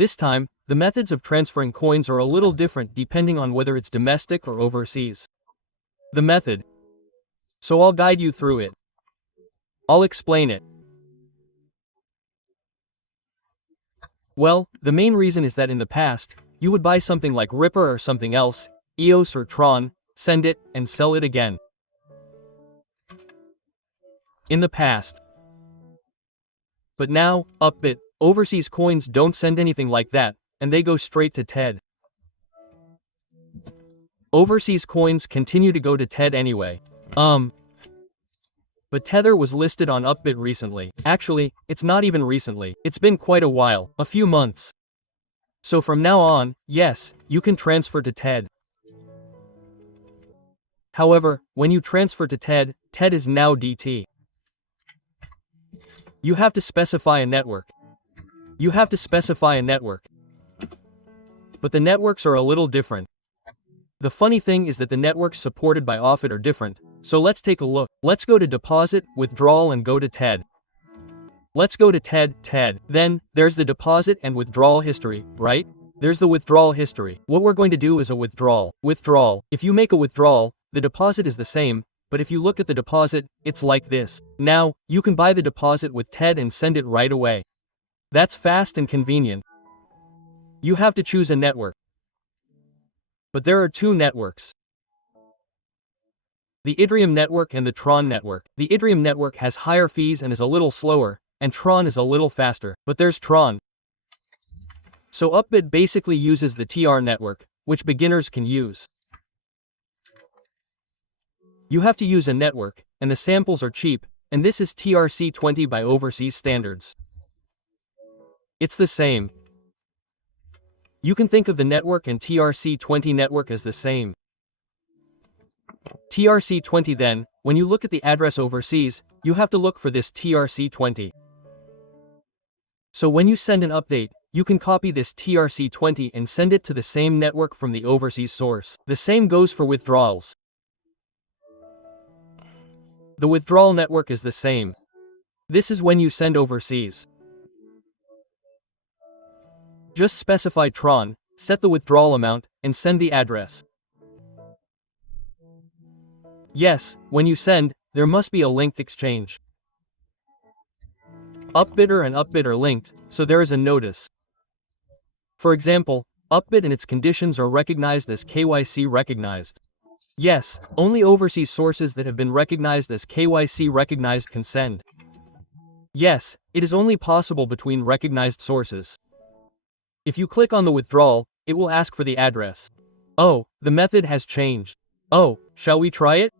This time, the methods of transferring coins are a little different depending on whether it's domestic or overseas. The method. So I'll guide you through it. I'll explain it. Well, the main reason is that in the past, you would buy something like Ripper or something else, EOS or Tron, send it, and sell it again. In the past. But now, Upbit, overseas coins don't send anything like that, and they go straight to TED. Overseas coins continue to go to TED anyway. But Tether was listed on Upbit recently. Actually, it's not even recently. It's been quite a while, a few months. So from now on, yes, you can transfer to TED. However, when you transfer to TED, TED is now DT. You have to specify a network. But the networks are a little different. The funny thing is that the networks supported by Offit are different, so let's take a look. Let's go to Deposit, Withdrawal and go to TED. Let's go to TED. Then, there's the deposit and withdrawal history, right? There's the withdrawal history. What we're going to do is a withdrawal. If you make a withdrawal, the deposit is the same, but if you look at the deposit, it's like this. Now, you can buy the deposit with TED and send it right away. That's fast and convenient. You have to choose a network. But there are two networks. The Idrium network and the Tron network. The Idrium network has higher fees and is a little slower, and Tron is a little faster. But there's Tron. So Upbit basically uses the TR network, which beginners can use. You have to use a network, and the samples are cheap, and this is TRC20 by overseas standards. It's the same. You can think of the network and TRC20 network as the same. TRC20 then, when you look at the address overseas, you have to look for this TRC20. So when you send an update, you can copy this TRC20 and send it to the same network from the overseas source. The same goes for withdrawals. The withdrawal network is the same. This is when you send overseas. Just specify Tron, set the withdrawal amount, and send the address. Yes, when you send, there must be a linked exchange. Upbitter and Upbit are linked, so there is a notice. For example, Upbit and its conditions are recognized as KYC recognized. Yes, only overseas sources that have been recognized as KYC recognized can send. Yes, it is only possible between recognized sources. If you click on the withdrawal, it will ask for the address. Oh, the method has changed. Oh, shall we try it?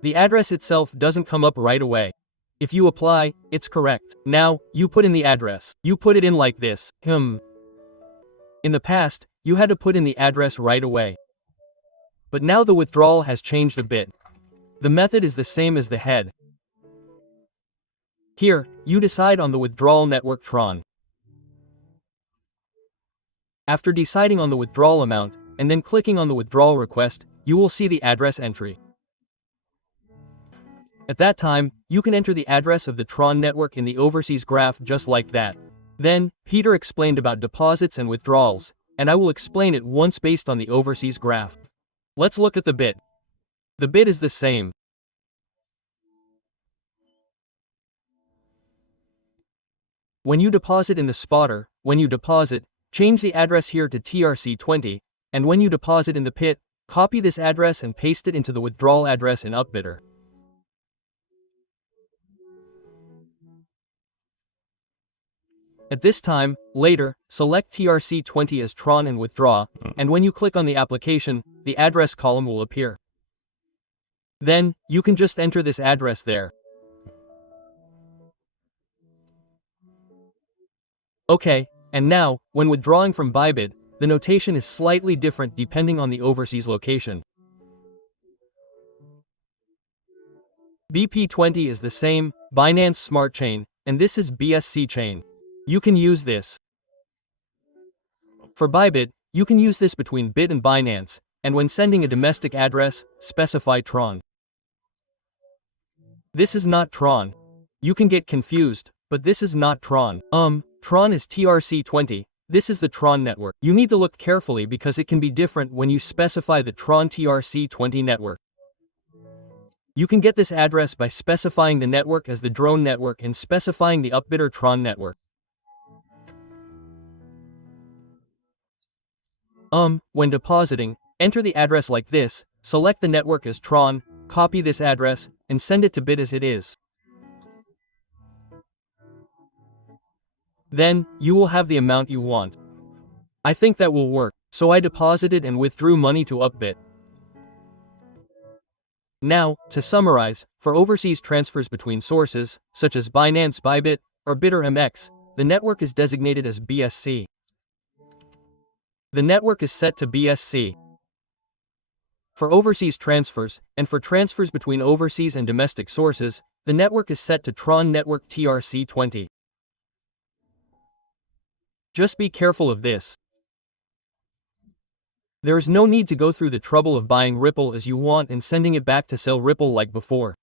The address itself doesn't come up right away. If you apply, it's correct. Now, you put in the address. You put it in like this. In the past, you had to put in the address right away. But now the withdrawal has changed a bit. The method is the same as the head. Here, you decide on the withdrawal network Tron. After deciding on the withdrawal amount, and then clicking on the withdrawal request, you will see the address entry. At that time, you can enter the address of the Tron network in the overseas graph just like that. Then, Peter explained about deposits and withdrawals, and I will explain it once based on the overseas graph. Let's look at the bit. The bit is the same. When you deposit in the spotter, change the address here to TRC20, and when you deposit in the pit, copy this address and paste it into the withdrawal address in Upbitter. At this time, later, select TRC20 as Tron and withdraw, and when you click on the application, the address column will appear. Then, you can just enter this address there. Okay, and now, when withdrawing from Bybit, the notation is slightly different depending on the overseas location. BP20 is the same, Binance Smart Chain, and this is BSC Chain. You can use this. For Bybit, you can use this between Bit and Binance, and when sending a domestic address, specify Tron. This is not Tron. You can get confused, but this is not Tron. Tron is TRC20. This is the Tron network. You need to look carefully because it can be different when you specify the Tron TRC20 network. You can get this address by specifying the network as the drone network and specifying the Upbit Tron network. When depositing, enter the address like this, select the network as Tron, copy this address, and send it to bit as it is. Then, you will have the amount you want. I think that will work, so I deposited and withdrew money to Upbit. Now, to summarize, for overseas transfers between sources, such as Binance Bybit or Bitter MX, the network is designated as BSC. The network is set to BSC. For overseas transfers, and for transfers between overseas and domestic sources, the network is set to Tron Network TRC20. Just be careful of this. There is no need to go through the trouble of buying Ripple as you want and sending it back to sell Ripple like before.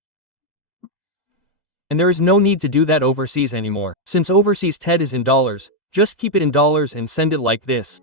And there is no need to do that overseas anymore. Since overseas TED is in dollars, just keep it in dollars and send it like this.